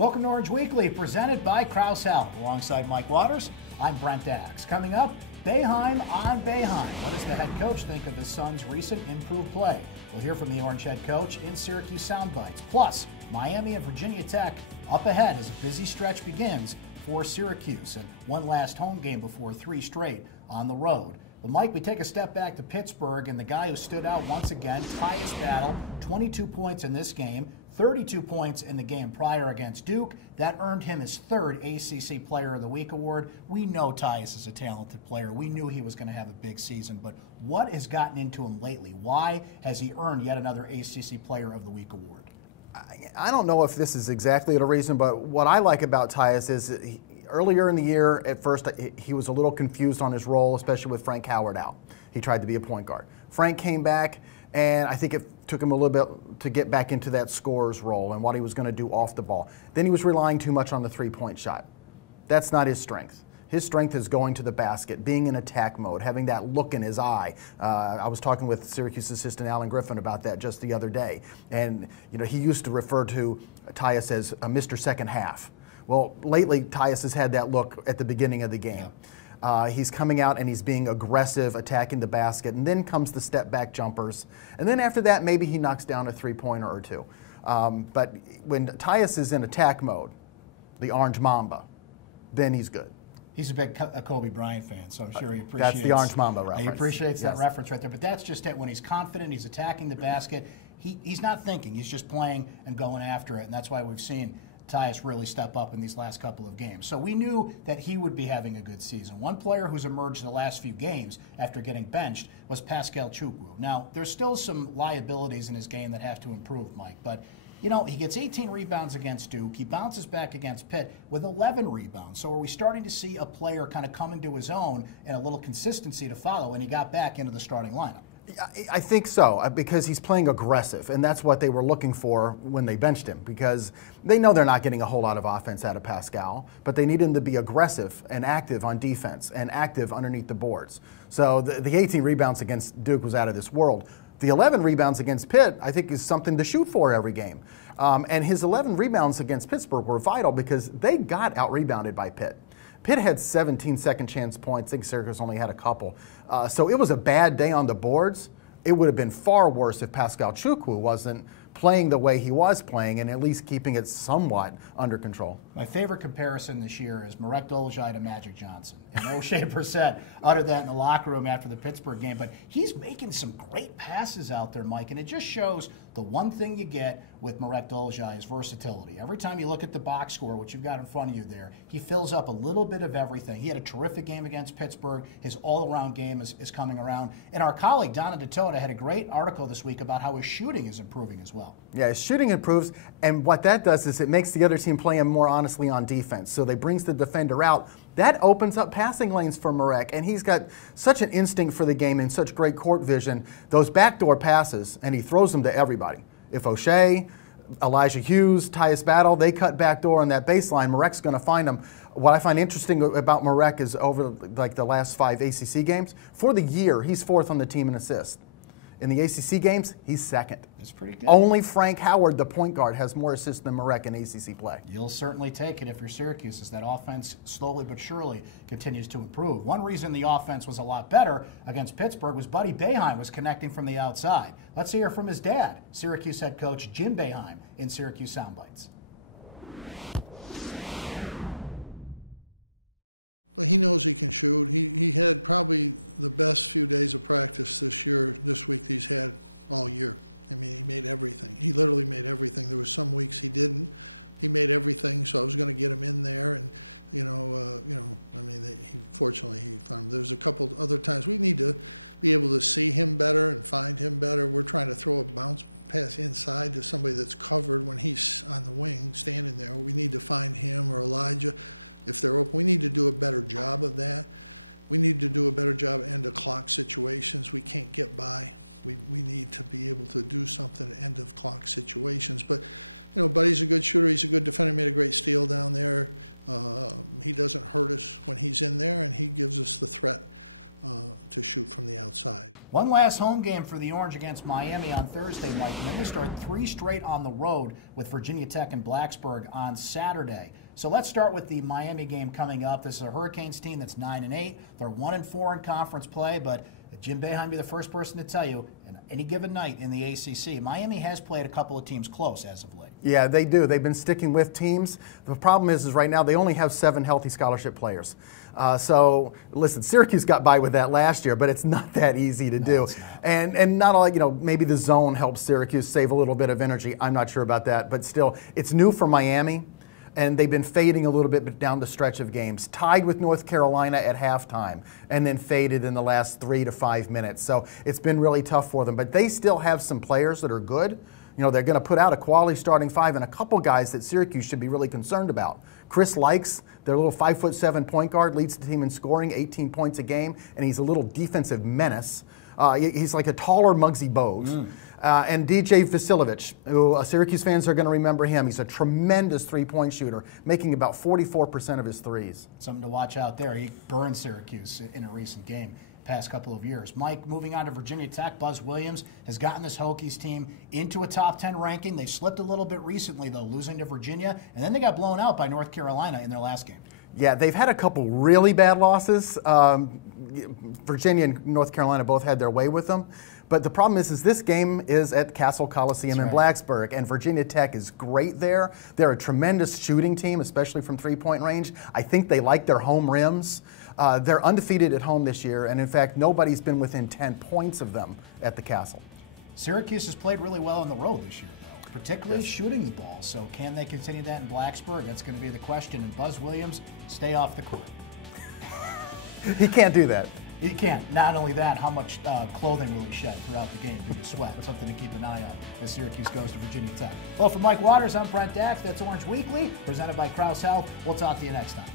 Welcome to Orange Weekly, presented by Krause Health. Alongside Mike Waters, I'm Brent. Coming up, Boeheim on Boeheim. What does the head coach think of his son's recent improved play? We'll hear from the Orange head coach in Syracuse Soundbites. Plus, Miami and Virginia Tech up ahead as a busy stretch begins for Syracuse. And one last home game before three straight on the road. But Mike, we take a step back to Pittsburgh, and the guy who stood out once again, Tyus Battle, 22 points in this game, 32 points in the game prior against Duke. That earned him his third ACC Player of the Week award. We know Tyus is a talented player. We knew he was going to have a big season, but what has gotten into him lately? Why has he earned yet another ACC Player of the Week award? I don't know if this is exactly the reason, but what I like about Tyus is earlier in the year, at first, he was a little confused on his role, especially with Frank Howard out. He tried to be a point guard. Frank came back, and I think it took him a little bit to get back into that scorer's role and what he was going to do off the ball. Then he was relying too much on the three-point shot. That's not his strength. His strength is going to the basket, being in attack mode, having that look in his eye. I was talking with Syracuse assistant Alan Griffin about that just the other day. And he used to refer to Tyus as a Mr. Second Half. Well, lately, Tyus has had that look at the beginning of the game. He's coming out and he's being aggressive, attacking the basket, and then comes the step-back jumpers. And then after that, maybe he knocks down a three-pointer or two. But when Tyus is in attack mode, the Orange Mamba, then he's good. He's a big Kobe Bryant fan, so I'm sure he appreciates. That's the Orange Mamba reference. He appreciates that reference right there. But that's just it. When he's confident, he's attacking the basket. He's not thinking. He's just playing and going after it, and that's why we've seen Tyus really step up in these last couple of games. So we knew that he would be having a good season. One player who's emerged in the last few games after getting benched was Pascal Chukwu. Now, there's still some liabilities in his game that have to improve, Mike, but he gets 18 rebounds against Duke. He bounces back against Pitt with 11 rebounds. So are we starting to see a player kind of coming to his own and a little consistency to follow when he got back into the starting lineup? I think so, because he's playing aggressive, and that's what they were looking for when they benched him, because they know they're not getting a whole lot of offense out of Pascal, but they need him to be aggressive and active on defense and active underneath the boards. So the 18 rebounds against Duke was out of this world. The 11 rebounds against Pitt, I think, is something to shoot for every game. And his 11 rebounds against Pittsburgh were vital because they got out-rebounded by Pitt. Pitt had 17 second-chance points. I think Syracuse only had a couple. So it was a bad day on the boards. It would have been far worse if Pascal Chukwu wasn't playing the way he was playing and at least keeping it somewhat under control. My favorite comparison this year is Marek Dolezaj to Magic Johnson. And O'Shea Brissett uttered that in the locker room after the Pittsburgh game. But he's making some great passes out there, Mike, and it just shows the one thing you get with Marek Dolezaj is versatility. Every time you look at the box score, which you've got in front of you there, he fills up a little bit of everything. He had a terrific game against Pittsburgh. His all-around game is coming around. And our colleague, Donna DeToda, had a great article this week about how his shooting is improving as well. Yeah, his shooting improves, and what that does is it makes the other team play him more honestly on defense. So they brings the defender out. That opens up passing lanes for Marek, and he's got such an instinct for the game and such great court vision. Those backdoor passes, and he throws them to everybody. If O'Shea, Elijah Hughes, Tyus Battle, they cut backdoor on that baseline, Marek's going to find them. What I find interesting about Marek is over like the last 5 ACC games, for the year, he's 4th on the team in assists. In the ACC games, he's 2nd. That's pretty good. Only Frank Howard, the point guard, has more assists than Marek in ACC play. You'll certainly take it if you're Syracuse, as that offense slowly but surely continues to improve. One reason the offense was a lot better against Pittsburgh was Buddy Boeheim was connecting from the outside. Let's hear from his dad, Syracuse head coach Jim Boeheim, in Syracuse Soundbites. One last home game for the Orange against Miami on Thursday night. And then they start 3 straight on the road with Virginia Tech and Blacksburg on Saturday. So let's start with the Miami game coming up. This is a Hurricanes team that's 9-8. They're 1-4 in conference play, but Jim Boeheim be the first person to tell you, on any given night in the ACC, Miami has played a couple of teams close as of late. Yeah, they do. They've been sticking with teams. The problem is right now they only have 7 healthy scholarship players. So listen, Syracuse got by with that last year, but it's not that easy to do. And not all, maybe the zone helps Syracuse save a little bit of energy. I'm not sure about that, but still, it's new for Miami. And they've been fading a little bit down the stretch of games. Tied with North Carolina at halftime, and then faded in the last 3 to 5 minutes. So it's been really tough for them. But they still have some players that are good. They're going to put out a quality starting 5 and a couple guys that Syracuse should be really concerned about. Chris Likes, their little 5'7" point guard, leads the team in scoring, 18 points a game, and he's a little defensive menace. He's like a taller Muggsy Bogues. And DJ Vasiljevic, who Syracuse fans are going to remember him. He's a tremendous three-point shooter, making about 44% of his threes. Something to watch out there. He burned Syracuse in a recent game past couple of years. Mike, moving on to Virginia Tech, Buzz Williams has gotten this Hokies team into a top 10 ranking. They slipped a little bit recently, though, losing to Virginia, and then they got blown out by North Carolina in their last game. Yeah, they've had a couple really bad losses. Virginia and North Carolina both had their way with them. But the problem is this game is at Castle Coliseum in Blacksburg, and Virginia Tech is great there. They're a tremendous shooting team, especially from three-point range. I think they like their home rims. They're undefeated at home this year, and in fact, nobody's been within 10 points of them at the Castle. Syracuse has played really well on the road this year, though, particularly shooting the ball. So can they continue that in Blacksburg? That's going to be the question. And Buzz Williams, stay off the court. He can't do that. He can't. Not only that, how much clothing will he shed throughout the game due to sweat? Something to keep an eye on as Syracuse goes to Virginia Tech. Well, for Mike Waters, I'm Brent Dax. That's Orange Weekly, presented by Krause Health. We'll talk to you next time.